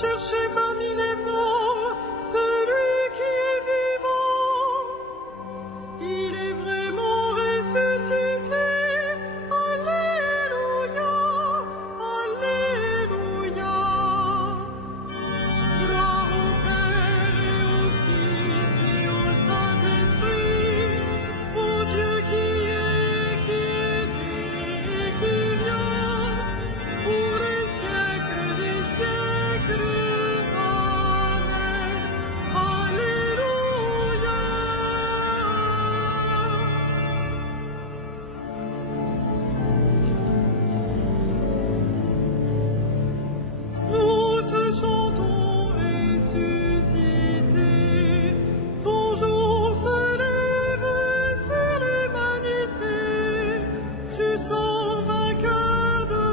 chercher parmi les morts celui qui est vivant. Il est vraiment ressuscité. Alléluia, Alléluia. Gloire au Père et au Fils et au Saint-Esprit, au Dieu qui est, qui était et qui vient, pour les siècles des siècles. Amen. Alléluia. Nous te chantons ressuscité, ton jour se lève sur l'humanité. Tu sors vainqueur de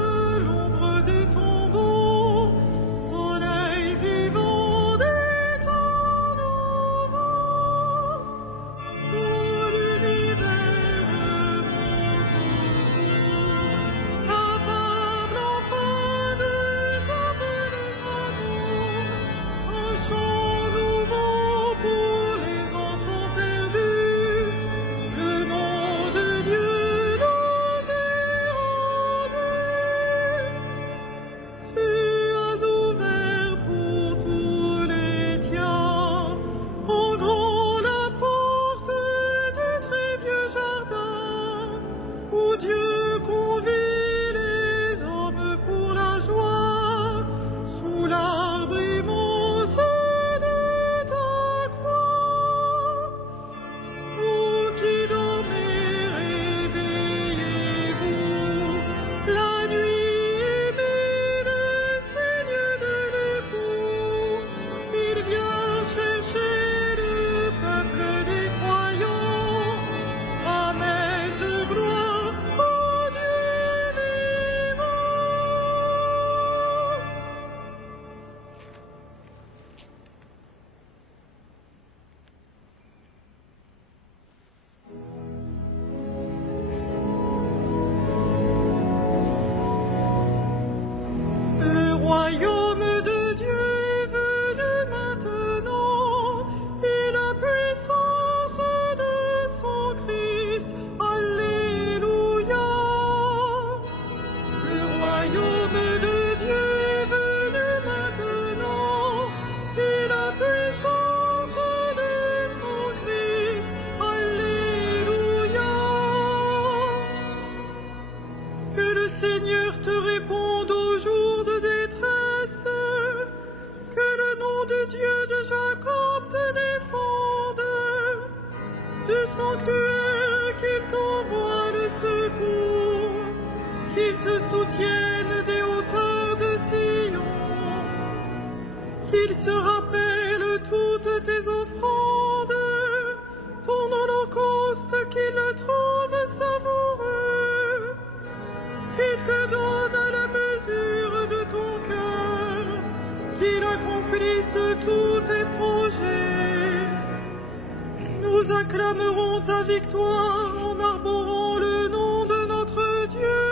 l'ombre des tombeaux, soleil vivant des temps nouveaux. Pour l'univers monte toujours, capable enfin de t'appeler amour. Un chant nouveau pour les enfants perdus, le nom de Dieu nous est rendu. Tu as ouvert pour tous les tiens, en grand la porte de très vieux jardin, où Dieu convie les hommes pour la joie, sous l'arbre immense de ta croix. Vous qui dormez, réveillez-vous, la nuit aimée, le Seigneur de l'époux, il vient chercher le peuple des croyants. Amen de gloire au Dieu vivant. Le royaume de Dieu est venu maintenant, et la puissance de son Christ. Alléluia. Le royaume de Dieu est venu maintenant, et la puissance de son Christ. Alléluia. Que le Seigneur te réponde au jour de détresse, que le nom de Dieu de Jacob te défende, du sanctuaire qu'il t'envoie le secours, qu'il te soutienne des hauteurs de Sion, qu'il se rappelle toutes tes offrandes, ton holocauste, qu'il le trouve savoureux, qu'il te donne la mesure de ton cœur, qu'il accomplisse tous tes projets. Nous acclamerons ta victoire en arborant le nom de notre Dieu.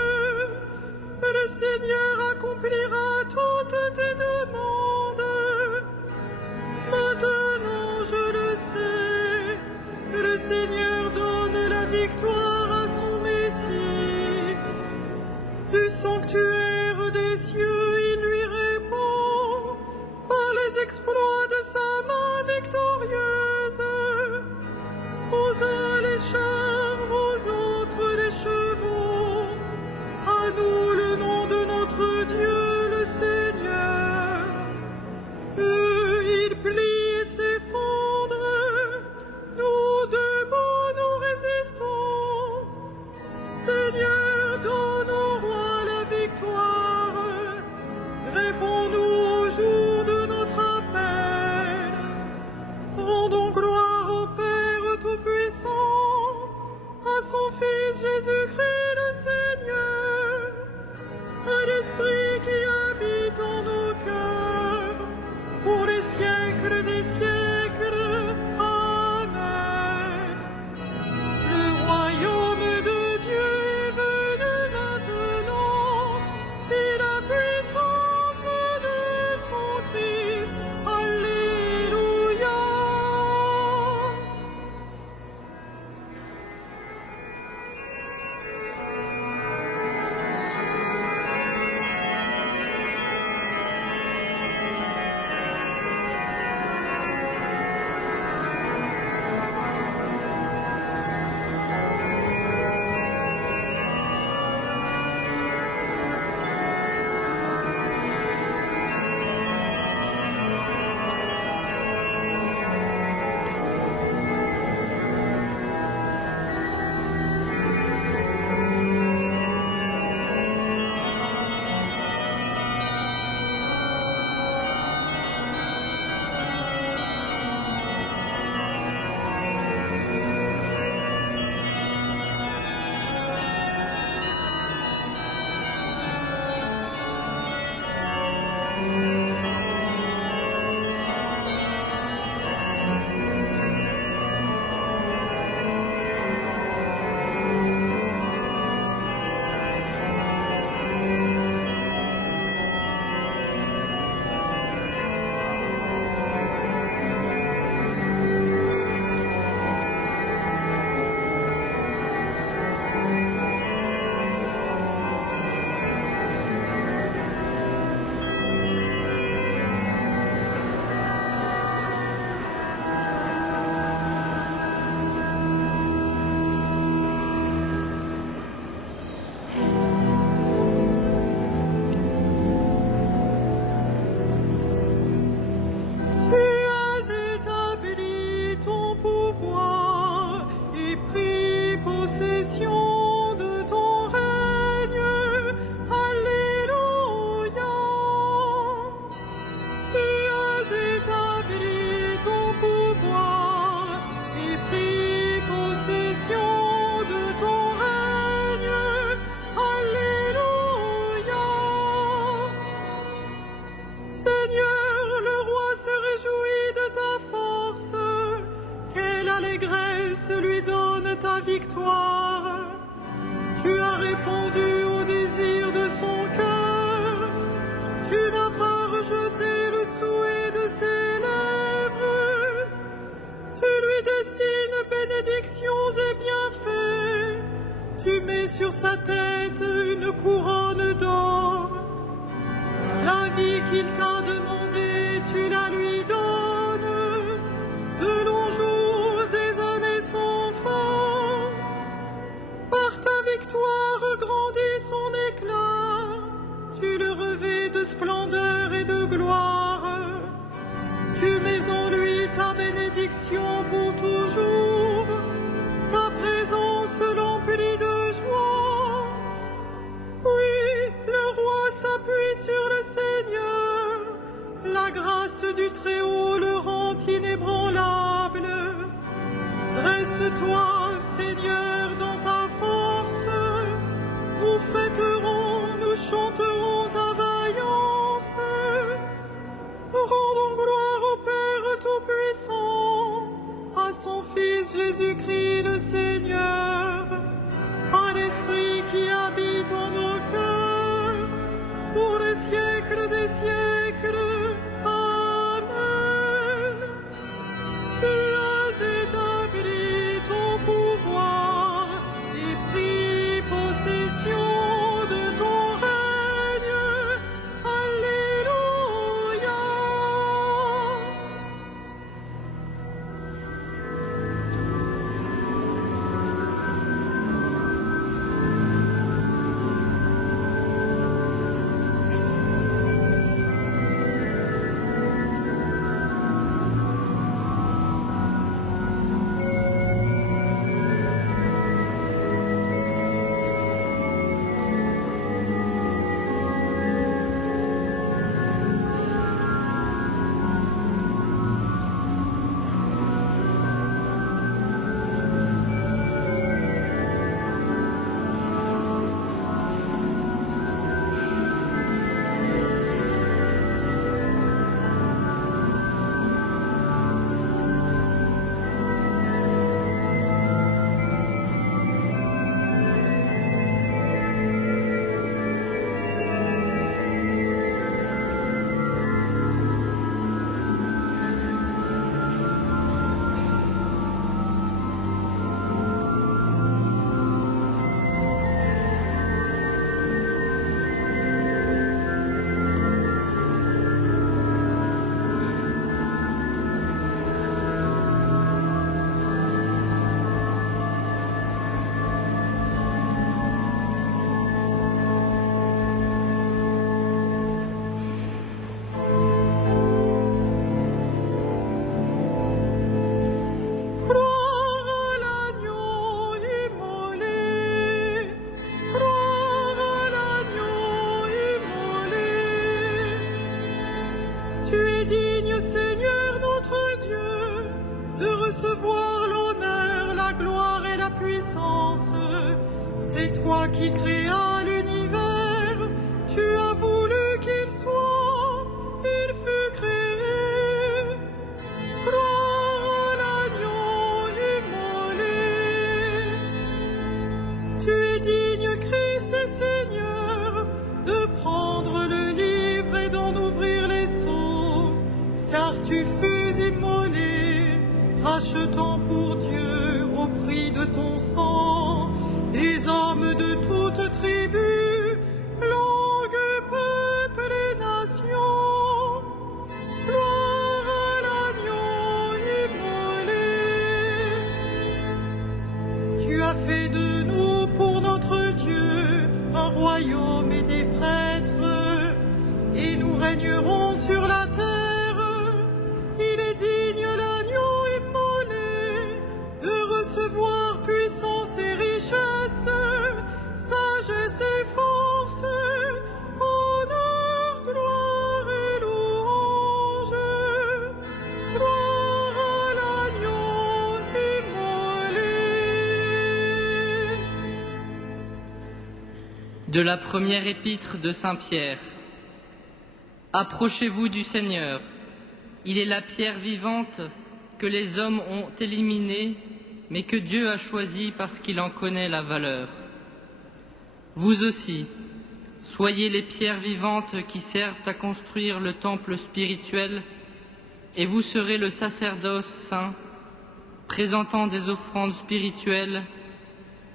Le Seigneur accomplira toutes tes demandes. Maintenant, je le sais, le Seigneur donne la victoire à son Messie. Du sanctuaire des cieux, il lui répond par les exploits de sa main victorieuse. Aux uns les chars, aux autres les chevaux. À nous le nom de notre Dieu, le Seigneur. Eux, ils plient et s'effondrent. Nous debout, nous résistons. Seigneur, donne au roi la victoire. Réponds-nous au jour de notre appel. Rendons gloire au Père Tout-Puissant, à son Fils Jésus-Christ le Seigneur, à l'Esprit qui habite en nos cœurs, pour les siècles des siècles. Amen. Le royaume de Dieu est venu maintenant, et la puissance de Seigneur, le roi se réjouit de ta force. Quelle allégresse lui donne ta victoire. Tu as répondu au désir de son cœur. Tu n'as pas rejeté le souhait de ses lèvres. Tu lui destines bénédictions et bienfaits. Tu mets sur sa tête une couronne d'or. La vie qu'il t'a demandée, tu la lui donnes. De longs jours, des années sans fin. Par ta victoire grandit son éclat. Tu le revêts de splendeur et de gloire. Tu mets en lui ta bénédiction pour toujours. Ta présence l'emplit de joie. Oui, le roi s'appuie sur le Seigneur. La grâce du Très-Haut le rend inébranlable. Dresse-toi, Seigneur, dans ta force. Nous fêterons, nous chanterons ta vaillance. Rendons gloire au Père Tout-Puissant, à son Fils Jésus-Christ le Seigneur, à l'Esprit qui habite en nos cœurs, pour les siècles des siècles. Amen. Tu as établi ton pouvoir et pris possession de ton règne. Alléluia. C'est toi qui créas l'univers, tu as voulu qu'il soit, il fut créé. Gloire à l'agneau immolé. Tu es digne, Christ et Seigneur, de prendre le livre et d'en ouvrir les sceaux, car tu fus immolé, rachetant pour Dieu au prix de ton sang des hommes de toutes tribus, langues, peuples et nations. Gloire à l'agneau immolé. Tu as fait de nous pour notre Dieu un royaume et des prêtres, et nous régnerons sur la terre. Il est digne l'agneau immolé de recevoir puissance et richesse, sagesse et force, honneur, gloire et louange. Gloire à l'agneau immolé. De la première épître de Saint Pierre. Approchez-vous du Seigneur. Il est la pierre vivante que les hommes ont éliminée, mais que Dieu a choisie parce qu'il en connaît la valeur. Vous aussi, soyez les pierres vivantes qui servent à construire le temple spirituel, et vous serez le sacerdoce saint, présentant des offrandes spirituelles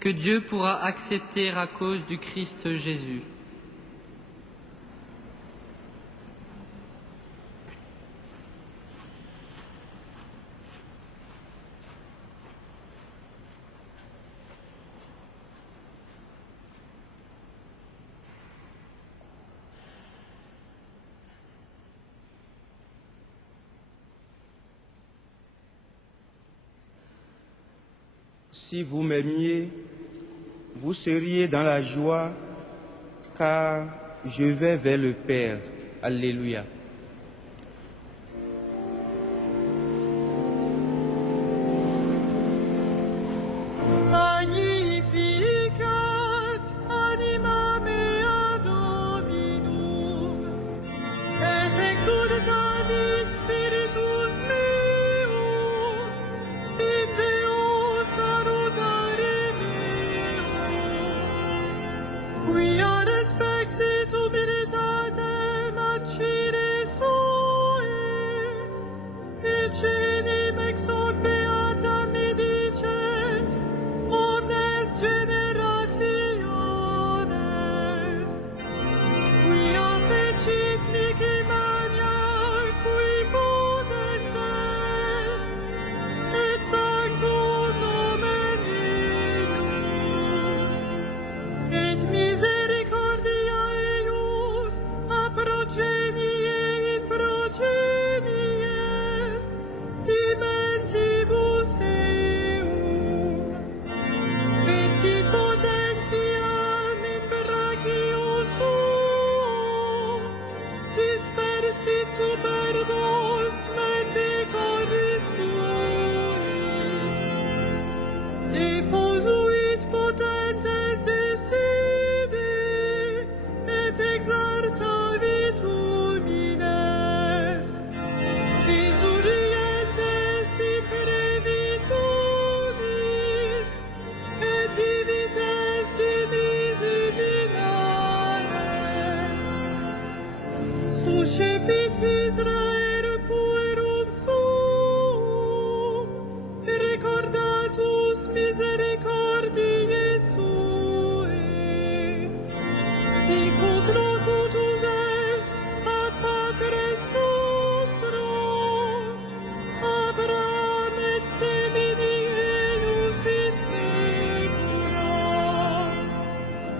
que Dieu pourra accepter à cause du Christ Jésus. Si vous m'aimiez, vous seriez dans la joie, car je vais vers le Père. Alléluia. Magnificat anima mea Dominum, et exultavit spiritus meus, in Deo salutare meum, quia respexit humilitatem accide sunt, et cenim ex hoc beata me dicent, omnes generationes, quia fecit mihi mania, cui potens est, et sanctum nomen eius, et misericordia eius a progenie in progenies, dimentibus eum, fecit potentiam in brachio suo, dispersit superbos mendicoris sui, deposuit potentes deside, et exartavit humines, disurientes imprevit bonis, et divites divisidinales. Suscepit Israel puerum suum, recordatus misericordiae sue, sicut locutus est ad patres nostros, Abraham et semini eius in saecula.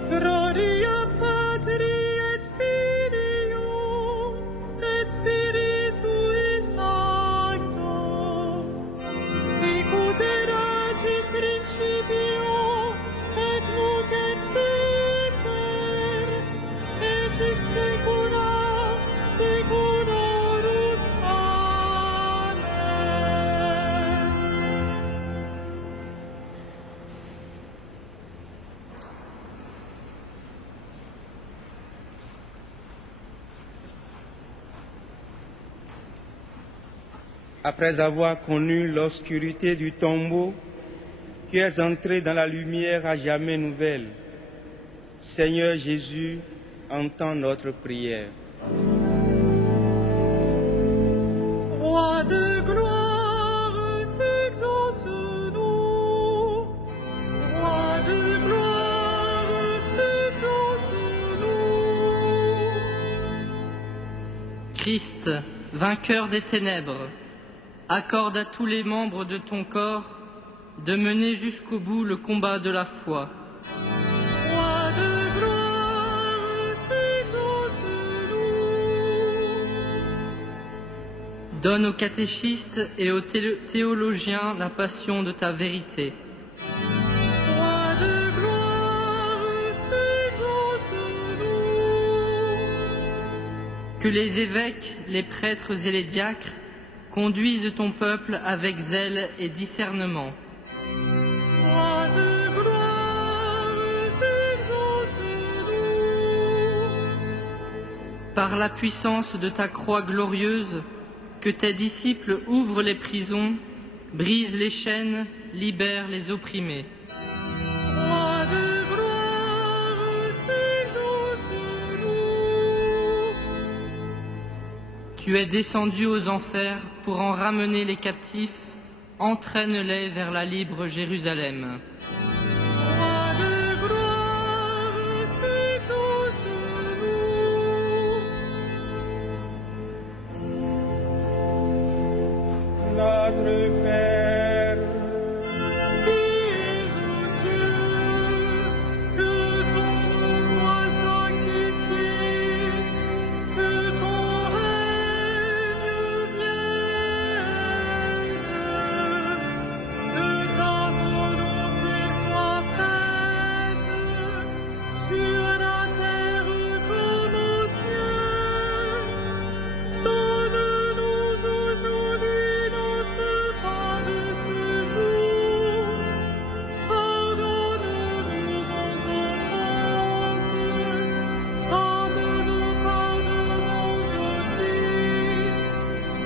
Gloria Patri et Filio et Spiritui Sancto, sicut erat in principio et nunc et semper et in saecula saeculorum. Amen. Après avoir connu l'obscurité du tombeau, tu es entré dans la lumière à jamais nouvelle. Seigneur Jésus, entends notre prière. Roi de gloire, exauce-nous. Roi de gloire, exauce-nous. Christ, vainqueur des ténèbres, accorde à tous les membres de ton corps de mener jusqu'au bout le combat de la foi. Roi de gloire, exauce-nous. Donne aux catéchistes et aux théologiens la passion de ta vérité. Roi de gloire, exauce-nous. Que les évêques, les prêtres et les diacres conduisent ton peuple avec zèle et discernement. Roi de gloire, exauce-nous. par la puissance de ta croix glorieuse, que tes disciples ouvrent les prisons, brisent les chaînes, libèrent les opprimés. Roi de gloire, exauce-nous. Tu es descendu aux enfers pour en ramener les captifs, entraîne-les vers la libre Jérusalem. Roi de gloire, exauce-nous. Notre Père, Qui es aux cieux, que ton nom soit sanctifié, que ton règne vienne, que ta volonté soit faite, sur la terre comme au ciel. Donne-nous aujourd'hui notre pain de ce jour. Pardonne-nous nos offenses, comme nous pardonnons aussi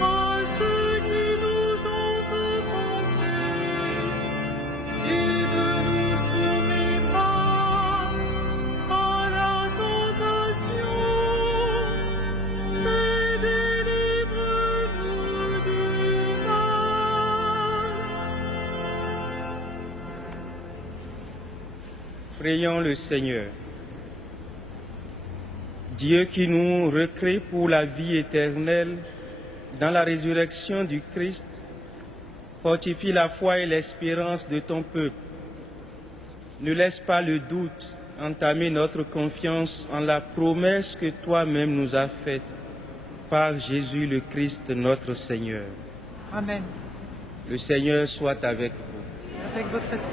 à ceux qui nous ont offensés. Et ne nous soumets pas à la tentation, mais délivre-nous du mal. prions le Seigneur. Dieu qui nous recrée pour la vie éternelle dans la résurrection du Christ, fortifie la foi et l'espérance de ton peuple. Ne laisse pas le doute entamer notre confiance en la promesse que toi-même nous as faite par Jésus le Christ notre Seigneur. Amen. Le Seigneur soit avec vous Avec votre esprit.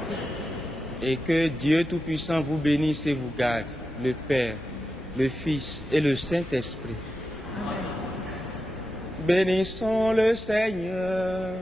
et que Dieu Tout-Puissant vous bénisse et vous garde, le Père, le Fils et le Saint-Esprit. Bénissons le Seigneur.